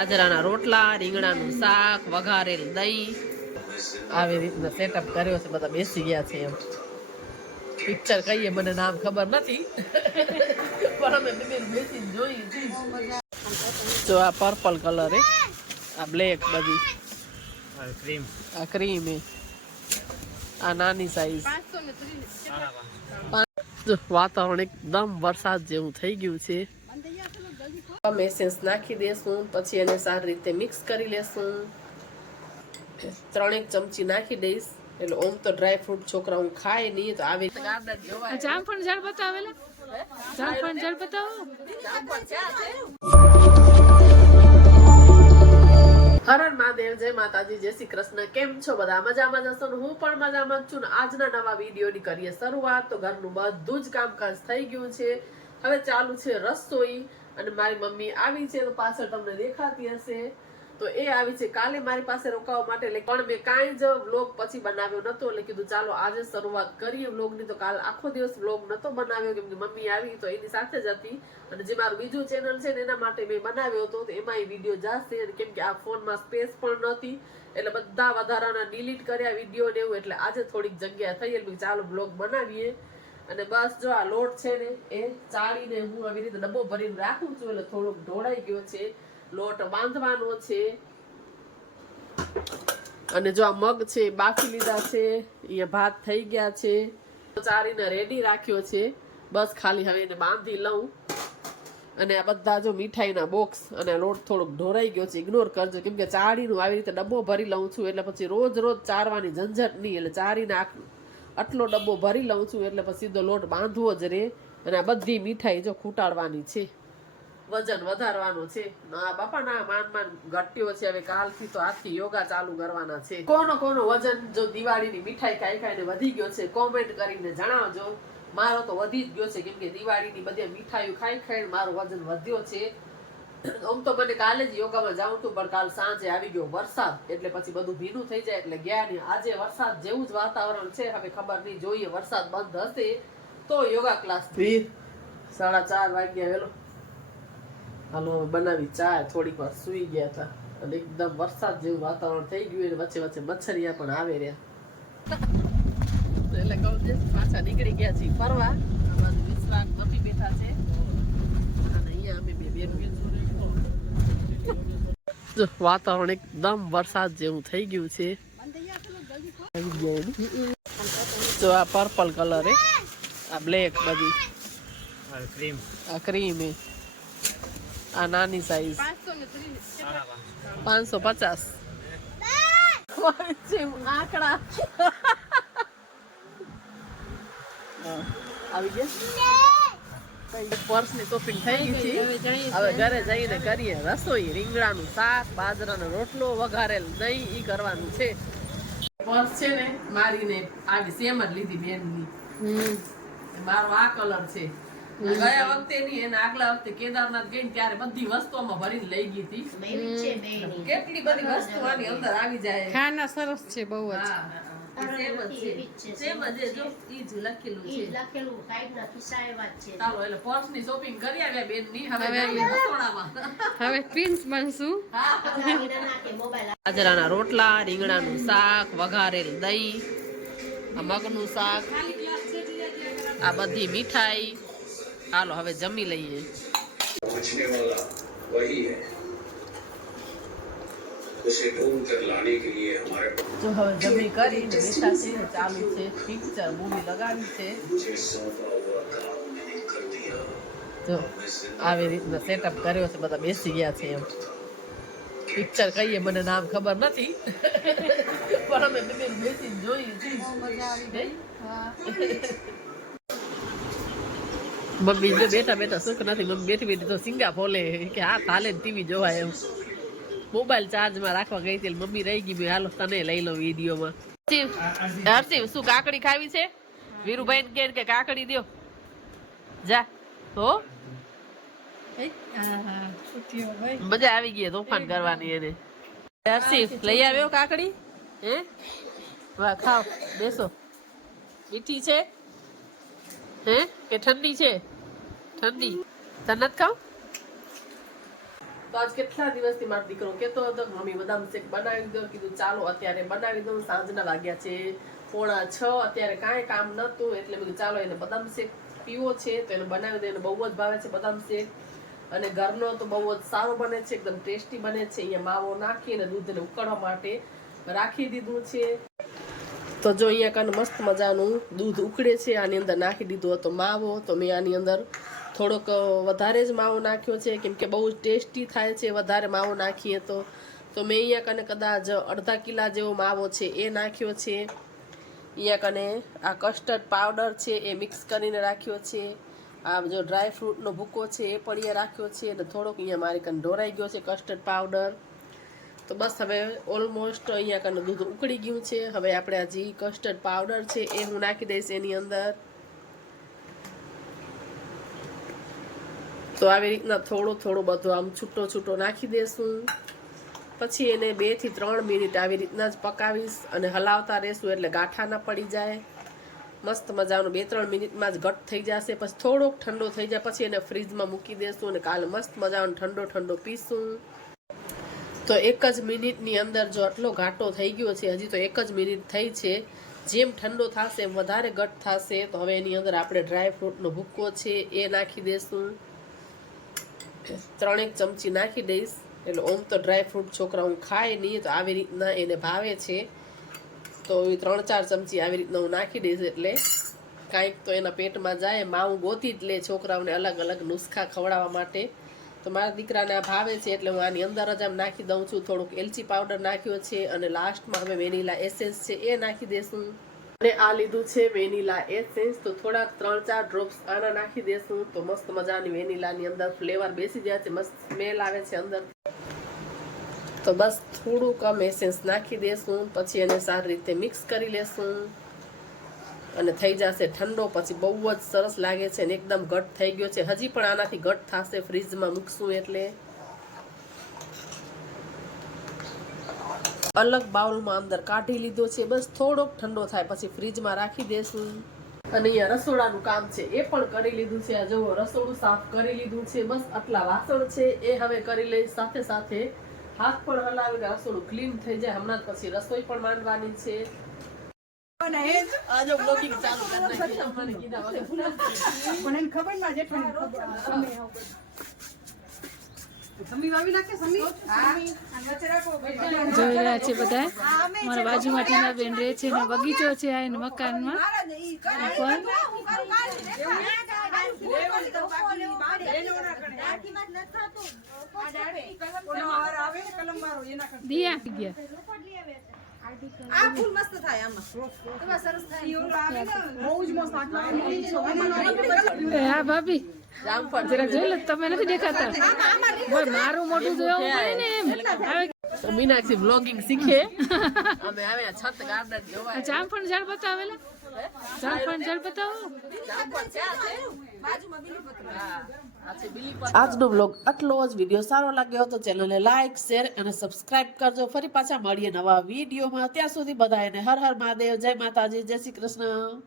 બાજરાના રોટલા રીંગણાનું શાક વઘારેલ દહીં. આવી રીતના સેટઅપ કર્યો છે બધા બેસી ગયા છે એમ. પિક્ચર કહીએ મને નામ ખબર નથી. પણ અમે બેસીને જોઈએ. છીએ જો આ પર્પલ કલર એ. આ બ્લેક બધી. ક્રીમ આ ક્રીમ એ. આ નાની સાઈઝ વાતાવરણ એકદમ વરસાદ જેવું થઈ ગયું છે. અમે એસેન્સ નાખી દેશું પછી એને સારી રીતે મિક્સ કરી લેશું. ત્રણેક ચમચી નાખી દઈશ. એટલે ઓમ તો ડ્રાય ફ્રૂટ છોકરા હું ખાય નહીં તો આવી જામફળ ઝાડ બતાવેલા? જામફળ ઝાડ બતાવો. હરણ મહાદેવ જય માતાજી જય શ્રી કૃષ્ણ. કેમ છો બધા? મજામાં જશો ને? હું પણ મજામાં જ છું ને આજના નવા વિડીયોની કરીએ શરૂઆત. તો ઘરનું બધું જ કામકાજ થઈ ગયું છે. હવે ચાલુ છે રસોઈ. અને મારી મમ્મી આવી છે તો પાછળ તમને દેખાતી હશે. તો એ આવી છે. કાલે મારી પાસે રોકાવા માટે એટલે પણ મેં કાંઈ જ વ્લોગ પછી બનાવ્યો નતો. એટલે કીધું, ચાલો આજે શરૂઆત કરીએ વ્લોગની. તો કાલ આખો દિવસ વ્લોગ નતો બનાવ્યો, કેમ કે મમ્મી આવી તો એની સાથે જ હતી. અને જે મારું બીજું ચેનલ છે ને, એના માટે મેં બનાવ્યો હતો. તો એમાં એ વીડિયો જશે. કેમ કે આ ફોનમાં સ્પેસ પણ નહોતી. એટલે બધા વધારાના ડિલીટ કર્યા વીડિયો ને એવું. એટલે આજે થોડીક જગ્યા થઈ એટલે ચાલો બ્લોગ બનાવીએ. અને બસ જો આ લોટ છે ને એ ચાળીને હું આવી રીતે ડબ્બો ભરીને રાખું છું, એટલે થોડોક ઢોળાઈ ગયો છે. લોટ બાંધવાનો છે. અને જો આ મગ છે બાફી લીધા છે એ ભાત થઈ ગયા છે. ચારીને રેડી રાખ્યો છે. બસ ખાલી હવે એને બાંધી લઉં. અને આ બધા જો મીઠાઈના બોક્સ અને લોટ થોડોક ઢોરાઈ ગયો છે ઇગ્નોર કરજો. કેમ કે ચાળીનું આવી રીતે ડબ્બો ભરી લઉં છું, એટલે પછી રોજ રોજ ચારવાની ઝંઝટ નહીં, એટલે ચારીને આખ આટલો ડબ્બો ભરી લઉં છું એટલે પછી સીધો લોટ બાંધવો જ રહે અને આ બધી મીઠાઈ જો ખૂટાડવાની છે. વજન વધારવાનું છે. ના બાપા ના માન માન ઘટ્યો છે. હવે કાલથી તો આજથી યોગા ચાલુ કરવાના છે. કોનો કોનો વજન જો દિવાળીની મીઠાઈ ખાઈ ખાઈને વધી ગયો છે કોમેન્ટ કરીને જણાવજો. મારો તો વધી જ ગયો છે. કેમ કે દિવાળીની બધી મીઠાઈઓ ખાઈ ખાઈને મારો વજન વધ્યો છે. આમ તો મને કાલે જ યોગામાં જાઉં હતું પણ કાલ સાંજે આવી ગયો વરસાદ એટલે પછી બધું ભીનું થઈ જાય એટલે ગયા નહીં. આજે વરસાદ જેવું જ વાતાવરણ છે હવે ખબર નહીં જોઈએ વરસાદ બંધ હશે તો યોગા ક્લાસથી સાડા ચાર વાગ્યા વેલો. હાલો બનાવી ચા થોડીક વાર સુઈ ગયા હતા. અને એકદમ વરસાદ જેવું વાતાવરણ થઈ ગયું અને વચ્ચે વચ્ચે મચ્છરિયા પણ આવે રહ્યા. એટલે કહું છું પાછા નીકળી ગયા છીએ ફરવા. વિશ્વાસ નથી બેઠા છે અને અહીંયા અમે બે બેન જો વાતાવરણ એકદમ વરસાદ જેવું થઈ ગયું છે. જો આ પર્પલ કલર હે આ બ્લેક બધી. ક્રીમ આ ક્રીમ હે આ નાની સાઈઝ પાંચસો પચાસ. આંકડા. આવી ગયા? પર્સ શોપિંગ થઈ ગઈ છે. હવે ઘરે જઈને કરીએ રસોઈ રીંગણાનું શાક બાજરાનો રોટલો વઘારેલ દહીં ઈ કરવાનું છે. પર્સ છે ને મારીને આવી સેમ જ લીધી બેનની. મારો આ કલર છે. ગયા વખતે ની એને આગલા વખતે કેદારનાથ ગઈ ત્યારે બધી વસ્તુઓમાં ભરીને લઈ ગઈ હતી. કેટલી બધી વસ્તુ આની અંદર આવી જાય. ખાના સરસ છે બહુ જ. હા, સેમ જ છે સેમ જ છે, જો ઈ જ લખેલું છે ચાલો એટલે પર્સ ની શોપિંગ કરી આવ્યા બેન ની હવે જઈએ રસોડામાં હવે ટ્વિન્સ બનશું બાજરાના રોટલા રીંગણાનું શાક વઘારેલ દહીં આ મગનું શાક આ બધી મીઠાઈ હાલો હવે જમી લઈએ पहुंचने वाला वही है उसे ढूंढ कर लाने के लिए हमारे पास તો હવે જમી કરીને બેઠા ચાલુ છે પિક્ચર મૂવી લગાવી છે. જો આવી રીતના સેટઅપ કર્યો છે બધા બેસી ગયા છે એમ. પિક્ચર કહીએ મને નામ ખબર નથી. પણ અમે બે બેસીને જોઈએ છીએ. મમ્મી બેઠા બેઠા સુખ નથી મમ્મી બેઠી બેઠી તો સિંગા ફોલે કે આ કાલે ટીવી જોવાય એમ. મોબાઈલ ચાર્જમાં રાખવા ગઈ હતી મમ્મી રહી ગઈ મેં, હાલો તને લઈ લો વિડીયોમાં. હરસિંહ શું કાકડી ખાવી છે? વીરુભાઈ કે કે કાકડી દો જા. હો? મજા આવી ગઈ તોફાન કરવાની એને. હરસિંહ લઈ આવ્યો કાકડી? હે? વાહ, ખાઓ, બેસો. મીઠી છે? હે? કે ઠંડી છે? ઠંડી. તને નથી ખાવ? તો આજ કેટલા દિવસથી મારો દીકરો કહેતો હતો મમ્મી, બદામ શેક બનાવી દો. કીધું, ચાલો, અત્યારે બનાવી દઉં. સાંજના વાગ્યા છે, પોણા છ, અત્યારે કાંઈ કામ નહોતું, એટલે બધું ચાલો, એને બદામ શેક પીવો છે. તો એને બનાવી દો એને બહુ જ ભાવે છે બદામ શેક. અને ઘરનો તો બહુ જ સારો બને છે, એકદમ ટેસ્ટી બને છે. અહીંયા માવો નાખી અને દૂધને ઉકળવા માટે રાખી દીધું છે. તો જો અહીંયા કાન મસ્ત મજાનું દૂધ ઉકળે છે, આની અંદર નાખી દીધો હતો માવો, તો મેં આની અંદર થોડોક વધારે જ માવો નાખ્યો છે, કેમ કે બહુ ટેસ્ટી થાય છે વધારે માવો નાખીએ તો. તો મેં અહીંયા કને કદાચ અડધા કિલા જેવો માવો છે એ નાખ્યો છે. અહીંયા કને આ કસ્ટર્ડ પાવડર છે એ મિક્સ કરીને રાખ્યો છે. આ જો ડ્રાય ફ્રૂટનો ભૂકો છે એ પણ અહીંયા રાખ્યો છે અને થોડોક અહીંયા મારી કને ઢોરાઈ ગયો છે કસ્ટર્ડ પાવડર તો બસ હવે ઓલમોસ્ટ અહીંયા કને દૂધ ઉકળી ગયું છે. હવે આપણે આ જે કસ્ટર્ડ પાવડર છે એ હું નાખી દઈશ એની અંદર. તો આવી રીતના થોડો થોડો બધો આમ છૂટો છૂટો નાખી દેશું. પછી એને બેથી ત્રણ મિનિટ આવી રીતના જ પકાવીશ અને હલાવતા રહેશું એટલે ગાંઠા ના પડી જાય. મસ્ત મજાનું બે ત્રણ મિનિટમાં જ ઘટ થઈ જશે. પછી થોડોક ઠંડો થઈ જાય, પછી એને ફ્રીજમાં મૂકી દેશું અને કાલે મસ્ત મજાનો ઠંડો ઠંડો પીશું. તો એક જ મિનિટની અંદર જો આટલો ઘાટો થઈ ગયો છે, હજી તો એક જ મિનિટ થઈ છે. જેમ ઠંડો થશે એમ વધારે ઘટ થશે. તો હવે એની અંદર આપણે ડ્રાયફ્રૂટનો ભૂક્કો છે એ નાખી દઈશું ત્રણેક ચમચી નાખી દઈશ. એટલે ઓમ તો ડ્રાયફ્રૂટ છોકરા હું ખાય નહીં, તો આવી રીતના એને ભાવે છે. તો એ ત્રણ ચાર ચમચી આવી રીતના હું નાખી દઈશ એટલે કાંઈક તો એના પેટમાં જાય, માવું ગોતી જ લે છોકરાઓને અલગ અલગ નુસ્ખા ખવડાવવા માટે. તો મારા દીકરાને આ ભાવે છે એટલે હું આની અંદર જ આમ નાખી દઉં છું. થોડુંક એલચી પાવડર નાખ્યો છે અને લાસ્ટમાં હવે વેનીલા એસેન્સ છે એ નાખી દેશું. અને આ લીધું છે વેનીલા એસેન્સ. તો થોડાક ત્રણ ચાર ડ્રોપ્સ આના નાખી દેશું. તો મસ્ત મજાની વેનીલાની અંદર ફ્લેવર બેસી જાય છે. મસ્ત સ્મેલ આવે છે અંદર. તો બસ થોડુંક આમ એસેન્સ નાખી દેશું. પછી એને સારી રીતે મિક્સ કરી લેશું. અને થઈ જશે ઠંડો. પછી બહુ જ સરસ લાગે છે અને એકદમ ઘટ થઈ ગયો છે. હજી પણ આનાથી ઘટ થશે. ફ્રીજમાં મૂકશું એટલે. અલગ બાઉલમાં અંદર કાઢી લીધો છે. બસ થોડોક ઠંડો થાય પછી ફ્રીજમાં રાખી દેશું. અને અહીંયા રસોડાનું કામ છે. એ પણ કરી લીધું છે. આ જુઓ રસોડું સાફ કરી લીધું છે. બસ આટલા વાસણ છે. એ હવે કરી લઈ. સાથે સાથે હાથ પણ હલાવીને રસોડું ક્લીન થઈ જાય. હમણાં પછી રસોઈ પણ માંડવાની છે. આજે બ્લોગિંગ ચાલુ કરી નાખી. કીધા વગર. પણ એને ખબર ના જેઠાણી ખબર સમી આવું બધું. સમી વાવી નાખે સમી હા વચ્ચે રાખો જોઈ રહ્યા છે બધા. મારા બાજુમાં ટીનાબેન રહે છે ને બગીચો છે આ એના મકાનમાં. ઉપર ઓલો હાર આવે ને કલમ વાળો એના કરતા. દિયા ગયા આ ફૂલ મસ્ત થાય આમાં. સરસ થાય. ઓલો આવે ને બહુ જ મસ્ત હા ભાભી. જામફળ. જોઈ લો તમે નથી દેખાતા? મારું મોઢું જોવું પડે ને એમ. તો મીનાક્ષી બ્લોગિંગ શીખે. અમે આવે છત ગાર્ડન જોવા. જામફળ ઝાડ બતાવેલા? જામફળ ઝાડ બતાવો. આજનો બ્લોગ આટલો જ. વીડિયો સારો લાગ્યો તો ચેનલને લાઈક શેર અને સબસ્ક્રાઇબ કરજો. ફરી પાછા મળીએ નવા વિડીયોમાં ત્યાં સુધી બધાને હર હર મહાદેવ. જય માતાજી. જય શ્રી કૃષ્ણ.